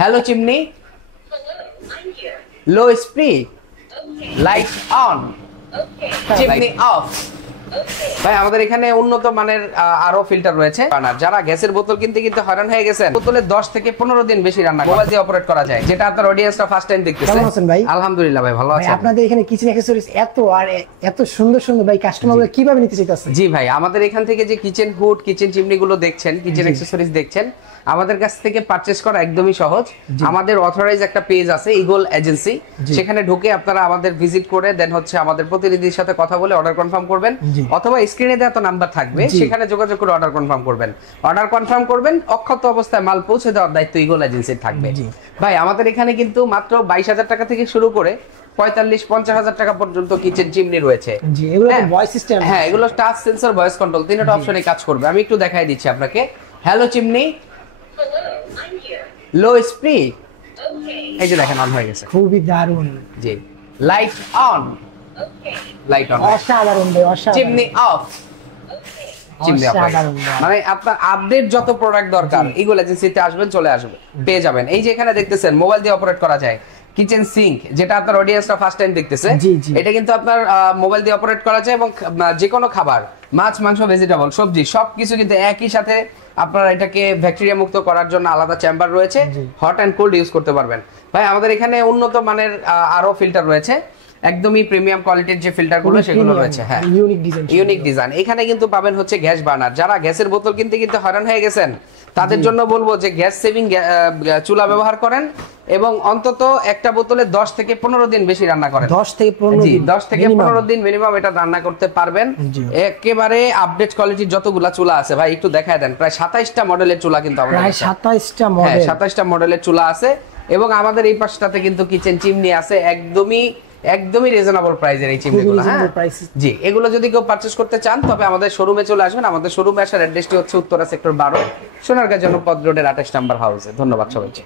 Hello chimney. I'm here. Low speed. Okay. Light on. Okay. Chimney off. Okay. ভাই আমাদের এখানে উন্নত মানের আরো ফিল্টার রয়েছে। যারা গ্যাসের বোতল কিনতে কিনতে হয়রান হয়ে গেছেন, বোতলে 10 থেকে 15 দিন বেশি রান্না মোবাইল দিয়ে অপারেট করা যায়, যেটা আপনার অডিয়েন্সটা ফার্স্ট টাইম দেখতেছে। কেমন আছেন ভাই? আলহামদুলিল্লাহ ভাই, ভালো ভাই আছেন? আপনাদের এখানে কিচেন অ্যাকসেসরিজ এত সুন্দর সুন্দর ভাই, কাস্টমাররা কিভাবে নিতে চাইতেছে? জি ভাই, আমাদের এখান থেকে যে কিচেন হুড, কিচেন চিমনি গুলো দেখছেন, কিচেন অ্যাকসেসরিজ দেখছেন, আমাদের কাছ থেকে পারচেজ করা একদমই সহজ। আমাদের অথরাইজ একটা পেজ আছে, ইগল এজেন্সি, সেখানে ঢুকে আপনারা আমাদের ভিজিট করে দেন হচ্ছে আমাদের প্রতিনিধির সাথে কথা বলে অর্ডার কনফার্ম করবেন, অথবা স্ক্রিনে দেওয়া তো নাম্বার থাকবে, সেখানে যোগাযোগ করে অর্ডার কনফার্ম করবেন। অর্ডার কনফার্ম করবেন, অক্ষত অবস্থায় মাল পৌঁছে দেওয়ার দায়িত্ব ইগল এজেন্সির থাকবে। ভাই আমাদের এখানে কিন্তু মাত্র 22,000 টাকা থেকে শুরু করে 45-50,000 টাকা পর্যন্ত কিচেন চিমনি রয়েছে। জি, এগুলো তো ভয়েস সিস্টেম। হ্যাঁ, এগুলো টাচ সেন্সর, ভয়েস কন্ট্রোল, তিনটা অপশনে কাজ করবে। আমি একটু দেখাই দিচ্ছি আপনাকে। Hello chimney, Hello. I'm here. Low speed. Okay. এই যে দেখেন অন হয়ে গেছে। খুবই দারুণ। জি, light on. Okay. Light on. অসাধারণ ভাই, অসাধারণ। Chimney off. Okay. Chimney off. অসাধারণ ভাই। মানে আপনার আপডেট যত প্রোডাক্ট দরকার ইগল এজেন্সিতে আসবেন, চলে আসবে, পেয়ে যাবেন। এই যে এখানে দেখতেছেন মোবাইল দিয়ে অপারেট করা যায় কিচেন সিঙ্ক, যেটা আপনার অডিয়েন্সটা ফার্স্ট টাইম দেখতেছে। জি, জি। এটা কিন্তু আপনার মোবাইল দিয়ে অপারেট করা যায় এবং যে কোনো খাবার, মাছ, মাংস, ভেজিটেবল, সবজি সবকিছু কিন্তু একই সাথে আপনারা এটাকে ব্যাকটেরিয়া মুক্ত করার জন্য আলাদা চেম্বার রয়েছে, হট এন্ড কোল্ড ইউজ করতে পারবেন। ভাই আমাদের এখানে উন্নত মানের আরো ফিল্টার রয়েছে, একদমই প্রিমিয়াম কোয়ালিটির যে ফিল্টার গুলো সেগুলো রয়েছে। হ্যাঁ, ইউনিক ডিজাইন। এখানে কিন্তু পাবেন হচ্ছে গ্যাস বার্নার। যারা গ্যাসের বোতল কিনতে কিনতে হয়রান হয়ে গেছেন, তাদের জন্য বলবো যে গ্যাস সেভিং চুলা ব্যবহার করেন এবং অন্তত একটা বোতলে 10 থেকে 15 দিন বেশি রান্না করেন। 10 থেকে 15 জি, দিন 10 থেকে 15 দিন মিনিমাম এটা রান্না করতে পারবেন। একেবারে আপডেট কোয়ালিটির যতগুলা চুলা আছে ভাই একটু দেখায় দেন। প্রায় 27টা মডেলের চুলা কিন্তু আমাদের প্রায় কাছে। 27টা হ্যাঁ, মডেল। 27টা মডেলের চুলা আছে এবং আমাদের এই পাশটাতে কিন্তু কিচেন চিমনি আছে, একদমই রিজনেবল প্রাইসের এই চিমনিগুলো। হ্যাঁ জি, এগুলো যদি কেউ পারচেজ করতে চান তবে আমাদের শোরুমে চলে আসবেন। আমাদের শোরুমে আসার অ্যাড্রেসটি হচ্ছে উত্তরা সেক্টর 12, সোনারগাঁ জনপদ রোডের 28 নম্বর হাউসে। ধন্যবাদ সবাইকে।